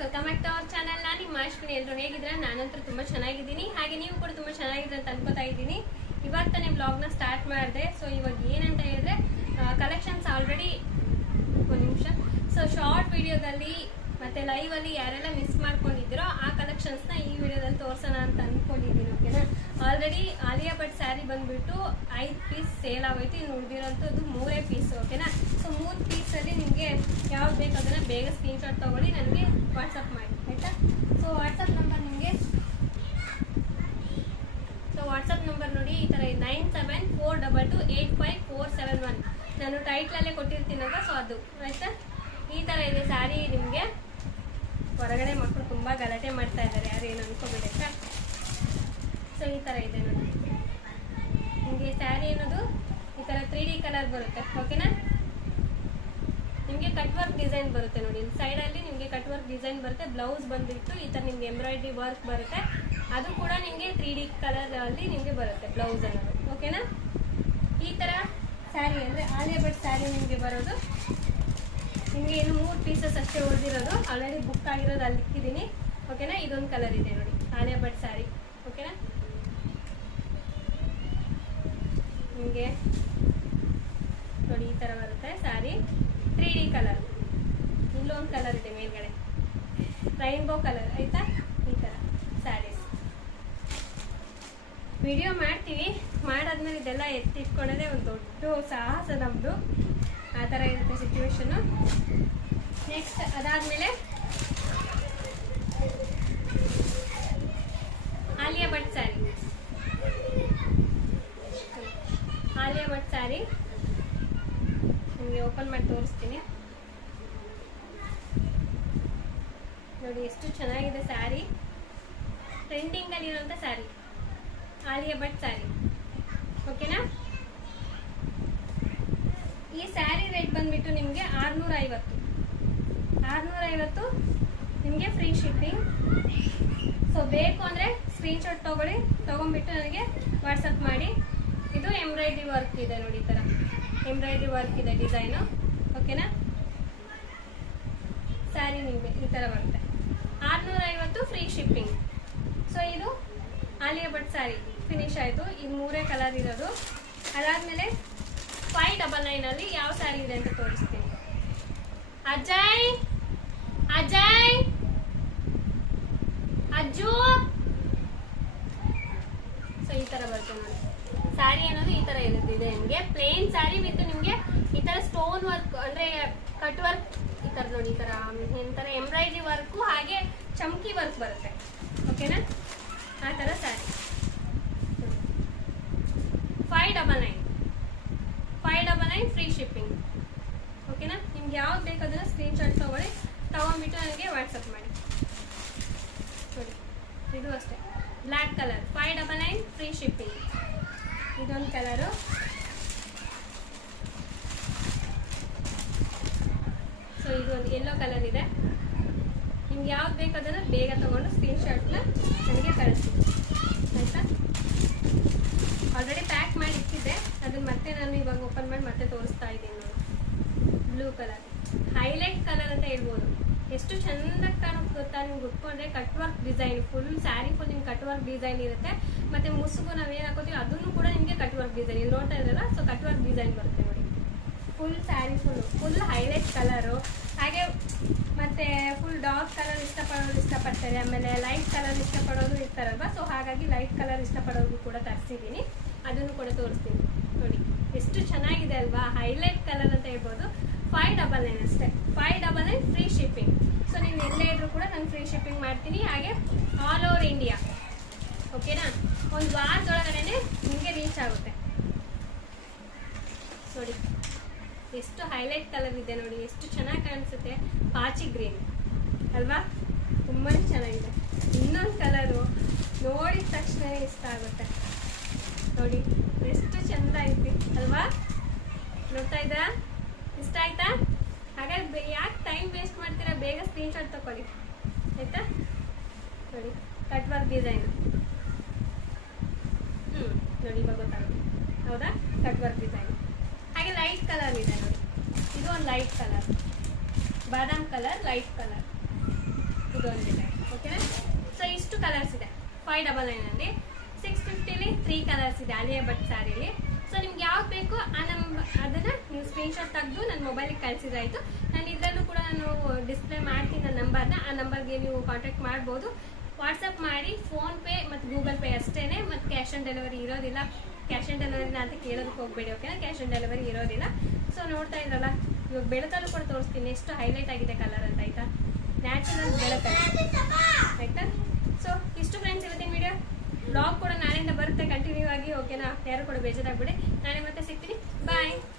Welcome back to our channel ನಾನು ನಿಮ್ಮ ಅಶ್ವಿನಿ ಎಲ್ಲರೂ ಹೇಗಿದ್ರೆ ನಾನಂತೂ ತುಂಬ ಚೆನ್ನಾಗಿದ್ದೀನಿ. ಹಾಗೆ ನೀವು ಕೂಡ ತುಂಬ ಚೆನ್ನಾಗಿದೆ ಅಂತ ಅನ್ಕೋತಾ ಇದ್ದೀನಿ. ಇವಾಗ ತಾನೇ ಬ್ಲಾಗ್ನ ಸ್ಟಾರ್ಟ್ ಮಾಡಿದೆ. ಸೊ ಇವಾಗ ಏನಂತ ಹೇಳಿದ್ರೆ ಕಲೆಕ್ಷನ್ಸ್ ಆಲ್ರೆಡಿ ಒಂದು ನಿಮಿಷ. ಸೊ ಶಾರ್ಟ್ ವಿಡಿಯೋದಲ್ಲಿ ಮತ್ತೆ ಲೈವ್ ಅಲ್ಲಿ ಯಾರೆಲ್ಲ ಮಿಸ್ ಮಾಡ್ಕೊಂಡಿದ್ದೀರೋ ಆ ಕಲೆಕ್ಷನ್ಸ್ನ ಈ ವಿಡಿಯೋದಲ್ಲಿ ತೋರಿಸೋಣ ಅಂತ ಅನ್ಕೊಂಡಿದ್ದೀನಿ ಓಕೆನಾ ಆಲ್ರೆಡಿ ಆಲಿಯಾ ಸ್ಯಾರಿ ಬಂದ್ಬಿಟ್ಟು ಐದು ಪೀಸ್ ಸೇಲ್ ಆಗೋಯ್ತು. ಇನ್ನು ಉಳಿದಿರೋಂಥದ್ದು ಮೂರೇ ಪೀಸ್, ಓಕೆನಾ? ಸೊ ಮೂರು ಪೀಸಲ್ಲಿ ನಿಮಗೆ ಯಾವ್ದು ಬೇಕು ಅದನ್ನು ಬೇಗ ಸ್ಕ್ರೀನ್ಶಾಟ್ ತಗೊಳ್ಳಿ. ನನಗೆ ವಾಟ್ಸಪ್ ಮಾಡಿ, ಆಯಿತಾ? ಸೊ ವಾಟ್ಸಪ್ ನಂಬರ್ ನಿಮಗೆ? ಸೊ ವಾಟ್ಸಪ್ ನಂಬರ್ ನೋಡಿ ಈ ಥರ nine seven four double two eight five four seven one ನಾನು ಟೈಟ್ಲಲ್ಲೇ ಕೊಟ್ಟಿರ್ತೀನಲ್ಲ ಸೊ ಅದು, ಆಯಿತಾ? ಈ ಥರ ಇದೆ ಸ್ಯಾರಿ ನಿಮಗೆ. ಹೊರಗಡೆ ಮಕ್ಕಳು ತುಂಬ ಗಲಾಟೆ ಮಾಡ್ತಾ ಇದ್ದಾರೆ. ಯಾರು ಏನು ಅನ್ಕೋಬೇಡಿ, ಆಯಿತಾ? ಸೊ ಈ ಥರ ಇದೆ ನೋಡಿ. ನಿಮಗೆ ಸ್ಯಾರಿ ಅನ್ನೋದು ಈ ಥರ ತ್ರೀ ಡಿ ಕಲರ್ ಬರುತ್ತೆ. ಓಕೆನಾ ನಿಮಗೆ ಕಟ್ ವರ್ಕ್ ಡಿಸೈನ್ ಬರುತ್ತೆ ನೋಡಿ. ಸೈಡಲ್ಲಿ ನಿಮಗೆ ಕಟ್ ವರ್ಕ್ ಡಿಸೈನ್ ಬರುತ್ತೆ. ಬ್ಲೌಸ್ ಬಂದ್ಬಿಟ್ಟು ಈ ಥರ ನಿಮಗೆ ಎಂಬ್ರಾಯ್ಡ್ರಿ ವರ್ಕ್ ಬರುತ್ತೆ. ಅದು ಕೂಡ ನಿಮಗೆ ತ್ರೀ ಡಿ ಕಲರಲ್ಲಿ ನಿಮಗೆ ಬರುತ್ತೆ ಬ್ಲೌಸ್ ಅನ್ನೋದು. ಓಕೆನಾ ಈ ಥರ ಸ್ಯಾರಿ ಅಂದರೆ ಆಲಿಯಾ ಭಟ್ ಸ್ಯಾರಿ ನಿಮಗೆ ಬರೋದು. ನಿಮಗೆ ಇನ್ನು ಮೂರು ಪೀಸಸ್ ಅಷ್ಟೇ ಉಳಿದಿರೋದು. ಆಲ್ರೆಡಿ ಬುಕ್ ಆಗಿರೋದು ಅಲ್ಲಿ ಇಕ್ಕಿದ್ದೀನಿ ಓಕೆನಾ ಇದೊಂದು ಕಲರ್ ಇದೆ ನೋಡಿ. ಆಲಿಯಾ ಭಟ್ ಸ್ಯಾರಿ. ಓಕೆನಾ ನಿಮಗೆ ನೋಡಿ ಈ ಥರ ಬರುತ್ತೆ. ಸ್ಯಾರಿ ತ್ರೀ ಡಿ ಕಲರ್ ಇಲ್ಲೊಂದು ಕಲರ್ ಇದೆ ಮೇಲ್ಗಡೆ. ರೈನ್ಬೋ ಕಲರ್ ಆಯಿತಾ? ಈ ಥರ ಸ್ಯಾರೀಸ್ ವಿಡಿಯೋ ಮಾಡ್ತೀವಿ. ಮಾಡಾದ್ಮೇಲೆ ಇದೆಲ್ಲ ಎತ್ತಿಟ್ಕೊಳ್ಳೋದೇ ಒಂದು ದೊಡ್ಡ ಸಾಹಸ ನಮ್ಮದು ಆ ಥರ ಇರುತ್ತೆ ಸಿಚುವೇಶನ್ನು ನೆಕ್ಸ್ಟ್ ಅದಾದಮೇಲೆ ಆಲಿಯಾ ಭಟ್ ಸ್ಯಾರಿ ಆಲಿಯಾ ಭಟ್ ಸ್ಯಾರಿ ನಿಮಗೆ ಓಪನ್ ಮಾಡಿ ತೋರಿಸ್ತೀನಿ. ನೋಡಿ, ಎಷ್ಟು ಚೆನ್ನಾಗಿದೆ ಸ್ಯಾರಿ ಟ್ರೆಂಡಿಂಗಲ್ಲಿ ಇರುವಂಥ ಸ್ಯಾರಿ ಆಲಿಯಾ ಭಟ್ ಸ್ಯಾರಿ ಓಕೆನಾ ಈ ಸ್ಯಾರಿ ರೇಟ್ ಬಂದ್ಬಿಟ್ಟು ನಿಮಗೆ ಆರುನೂರ ಐವತ್ತು ಆರುನೂರ ಐವತ್ತು ನಿಮಗೆ ಫ್ರೀ ಶಿಪ್ಪಿಂಗ್ ಸೊ ಬೇಕು ಅಂದರೆ ಸ್ಕ್ರೀನ್ಶಾಟ್ ತಗೊಳ್ಳಿ. ತೊಗೊಂಡ್ಬಿಟ್ಟು ನನಗೆ ವಾಟ್ಸಪ್ ಮಾಡಿ. ಇದು ಎಂಬ್ರಾಯ್ಡ್ರಿ ವರ್ಕ್ ಇದೆ ನೋಡಿ ಈ ಥರ ಎಂಬ್ರಾಯ್ಡ್ರಿ ವರ್ಕ್ ಇದೆ ಡಿಸೈನು ಓಕೆನಾ? ಸ್ಯಾರಿ ನಿಮಗೆ, ಈ ಥರ ಬರುತ್ತೆ. ಆರುನೂರ ಐವತ್ತು ಫ್ರೀ ಶಿಪ್ಪಿಂಗ್ ಸೊ ಇದು ಆಲಿಯಾ ಭಟ್ ಸ್ಯಾರಿ ಫಿನಿಶ್ ಆಯಿತು. ಈ ಮೂರೇ ಕಲರ್ ಇರೋದು. ಅದಾದಮೇಲೆ ಫೈವ್ ಡಬಲ್ ನೈನಲ್ಲಿ ಯಾವ ಸ್ಯಾರಿ ಇದೆ ಅಂತ ತೋರಿಸ್ತೀನಿ. ಅಜಯ್! ಅಜಯ್! ಅಜ್ಜು! ಸೊ ಈ ಥರ ಬರುತ್ತೆ ನೋಡಿ. ಸ್ಯಾರಿ ಅನ್ನೋದು ಈ ತರ ಇರುತ್ತೆ. ಇದೆ ನಿಮಗೆ ಪ್ಲೇನ್ ಸ್ಯಾರಿ ವಿತ್ ನಿಮಗೆ ಈ ತರ ಸ್ಟೋನ್ ವರ್ಕ್ ಅಂದ್ರೆ ಕಟ್ ವರ್ಕ್ ಈ ತರ ನೋಡಿ, ಈ ತರ ಎಂತರ ಎಂಬ್ರಾಯ್ಡ್ರಿ ವರ್ಕು ಹಾಗೆ ಚಮಕಿ ವರ್ಕ್ ಬರುತ್ತೆ. ಓಕೆನಾ ಆ ತರ sari five double nine five double nine free shipping ಓಕೆನಾ ನಿಮ್ಗೆ ಯಾವ್ದು ಬೇಕಾದ್ರೆ ಸ್ಕ್ರೀನ್ ಸ್ಕ್ರೀನ್ಶಾಟ್ ತಗೊಳ್ಳಿ. ತಗೊಂಡ್ಬಿಟ್ಟು ನನಗೆ ವಾಟ್ಸಪ್ ಮಾಡಿ. ನೋಡಿ, ಇದು ಅಷ್ಟೇ. Black colour five double nine free shipping colour? So ಇದು ಒಂದು ಯೆಲ್ಲೋ ಕಲರ್ ಇದೆ. ನಿಮ್ಗೆ ಯಾವ್ದು ಬೇಕು ಅದನ್ನು ಬೇಗ ತಗೊಂಡು ಸ್ಕ್ರೀನ್ಶಾಟ್ನ ನನಗೆ ಕಳಿಸಿ ಆಯಿತಾ ಆಲ್ರೆಡಿ ಪ್ಯಾಕ್ ಮಾಡಿ ಇಟ್ಟಿದ್ದೆ ಅದನ್ನ ಮತ್ತೆ ನಾನು ಇವಾಗ ಓಪನ್ ಮಾಡಿ ಮತ್ತೆ ತೋರಿಸ್ತಾ ಇದ್ದೀನಿ ನೋಡಿ ಬ್ಲೂ ಕಲರ್ ಹೈಲೈಟ್ ಕಲರ್ ಅಂತ ಹೇಳ್ಬೋದು ಎಷ್ಟು ಚೆಂದ ಕಾಣುತ್ತೆ ಗೊತ್ತಾ ನಿಮ್ಗೆ ಉಟ್ಕೊಂಡ್ರೆ cut work design full sari full ನಿಮ್ಗೆ ಕಟ್ ವರ್ಕ್ ಡಿಸೈನ್ ಇರುತ್ತೆ. ಮತ್ತೆ ಮುಸುಗು ನಾವೇನು ಹಾಕೋತೀವಿ ಅದನ್ನು ಕೂಡ ನಿಮಗೆ ಕಟ್ ವರ್ಕ್ ಡಿಸೈನ್ ನೋಡ್ತಾ ಇದ್ರಲ್ಲ ಸೊ ಕಟ್ ವರ್ಕ್ ಡಿಸೈನ್ ಬರುತ್ತೆ ನೋಡಿ. Full sari full full highlight colour ಹಾಗೆ ಮತ್ತೆ ಫುಲ್ ಡಾರ್ಕ್ ಕಲರ್ ಇಷ್ಟಪಡೋರು ಇಷ್ಟಪಡ್ತಾರೆ. ಆಮೇಲೆ ಲೈಟ್ ಕಲರ್ ಇಷ್ಟಪಡೋರು ಇರ್ತಾರಲ್ವ ಸೊ ಹಾಗಾಗಿ ಲೈಟ್ ಕಲರ್ ಇಷ್ಟಪಡೋರು ಕೂಡ ತರಿಸಿದ್ದೀನಿ. ಅದನ್ನು ಕೂಡ ತೋರಿಸ್ತೀನಿ ನೋಡಿ. ಎಷ್ಟು ಚೆನ್ನಾಗಿದೆ ಅಲ್ವಾ? ಹೈಲೈಟ್ ಕಲರ್ ಅಂತ ಹೇಳ್ಬೋದು. ಫೈವ್ ಡಬಲ್ ನೈನ್ ಅಷ್ಟೇ. Five double nine free shipping so ನೀನು ಎಲ್ಲೇ ಇದ್ರೂ ಕೂಡ ನಾನು ಫ್ರೀ ಶಿಪ್ಪಿಂಗ್ ಮಾಡ್ತೀನಿ. ಹಾಗೆ ಆಲ್ ಓವರ್ ಇಂಡಿಯಾ ಓಕೆನಾ ಒಂದು ವಾರದೊಳಗಡೆ ನಿಮಗೆ ರೀಚ್ ಆಗುತ್ತೆ. ನೋಡಿ, ಎಷ್ಟು ಹೈಲೈಟ್ ಕಲರ್ ಇದೆ ನೋಡಿ. ಎಷ್ಟು ಚೆನ್ನಾಗಿ ಕಾಣಿಸುತ್ತೆ. ಪಾಚಿ ಗ್ರೀನ್ ಅಲ್ವಾ? ತುಂಬಾ ಚೆನ್ನಾಗಿದೆ. ಇನ್ನೊಂದು ಕಲರು ನೋಡಿದ ತಕ್ಷಣ ಇಷ್ಟ ಆಗುತ್ತೆ. ನೋಡಿ, ಎಷ್ಟು ಚೆಂದ ಐತಿ. ಅಲ್ವಾ? ನೋಡ್ತಾ ಇದ್ದೀರಾ? ಇಷ್ಟ ಆಯ್ತಾ? ಹಾಗಾದ್ರೆ ಯಾಕೆ ಟೈಮ್ ವೇಸ್ಟ್ ಮಾಡ್ತೀರಾ? ಬೇಗ ಸ್ಕ್ರೀನ್ಶಾಟ್ ತಗೊಳ್ಳಿ ಆಯ್ತಾ? ನೋಡಿ ಕಟ್ ವರ್ಕ್ ಡಿಸೈನ್ ಹ್ಞೂ ನೋಡಿ ಇವಾಗ ಗೊತ್ತಾಗುತ್ತೆ. ಹೌದಾ? ಕಟ್ ವರ್ಕ್ ಡಿಸೈನ್ ಹಾಗೆ ಲೈಟ್ ಕಲರ್ ಇದೆ ನೋಡಿ. ಇದು ಒಂದು ಲೈಟ್ ಕಲರ್ ಬಾದಾಮ್ ಕಲರ್ ಲೈಟ್ ಕಲರ್ ಇದೊಂದು ಡಿಸೈನ್ ಓಕೆನಾ ಸೊ ಇಷ್ಟು ಕಲರ್ಸ್ ಇದೆ. ಫೈವ್ ಡಬಲ್ ನೈನಲ್ಲಿ ಸಿಕ್ಸ್ ಫಿಫ್ಟಿಲಿ ತ್ರೀ ಕಲರ್ಸ್ ಇದೆ ಅಲಿಯಾ ಬಟ್ ಸ್ಯಾರಿಲಿ ಸೊ ನಿಮ್ಗೆ ಯಾವ್ದು ಬೇಕು ಆ ಅದನ್ನ ನೀವು ಸ್ಕ್ರೀನ್ಶಾಟ್ ತೆಗೆದು ನನ್ನ ಮೊಬೈಲಿಗೆ ಕಳಿಸಿದಾಯಿತು. ನಾನು ಇದರಲ್ಲೂ ಕೂಡ ನಾನು ಡಿಸ್ಪ್ಲೇ ಮಾಡ್ತೀನಿ ನನ್ನ ನಂಬರ್ನ ಆ ನಂಬರ್ಗೆ ನೀವು ಕಾಂಟ್ಯಾಕ್ಟ್ ಮಾಡ್ಬೋದು. ವಾಟ್ಸಪ್ ಮಾಡಿ ಫೋನ್ಪೇ ಮತ್ತು ಗೂಗಲ್ ಪೇ ಅಷ್ಟೇ ಮತ್ತು ಕ್ಯಾಶ್ ಆನ್ ಡೆಲಿವರಿ ಇರೋದಿಲ್ಲ. ಕ್ಯಾಶ್ ಆನ್ ಡೆಲಿವರಿನ ಅಂತ ಕೇಳೋದಕ್ಕೆ ಹೋಗಬೇಡಿ ಓಕೆನಾ ಕ್ಯಾಶ್ ಆನ್ ಡೆಲಿವರಿ ಇರೋದಿಲ್ಲ. ಸೊ ನೋಡ್ತಾ ಇದ್ರಲ್ಲ, ಇವಾಗ ಬೆಳಕಲ್ಲೂ ಕೂಡ ತೋರಿಸ್ತೀನಿ, ಎಷ್ಟು ಹೈಲೈಟ್ ಆಗಿದೆ ಕಲರ್ ಅಂತ, ಆಯ್ತಾ? ನ್ಯಾಚುರಲ್ ಬೆಳಕಲ್ಲಿ ಆಯ್ತಾ? ಸೊ ಇಷ್ಟು ಫ್ರೆಂಡ್ಸ್ ಇವತ್ತಿನ ವಿಡಿಯೋ ಬ್ಲಾಗ್ ಕೂಡ ನಾಳೆಯಿಂದ ಬರುತ್ತೆ ಕಂಟಿನ್ಯೂ ಆಗಿ ಓಕೆನಾ ಯಾರು ಕೂಡ ಬೇಜಾರಾಗ್ಬಿಡಿ. ನಾಳೆ ಮತ್ತೆ ಸಿಗ್ತೀನಿ. Bye.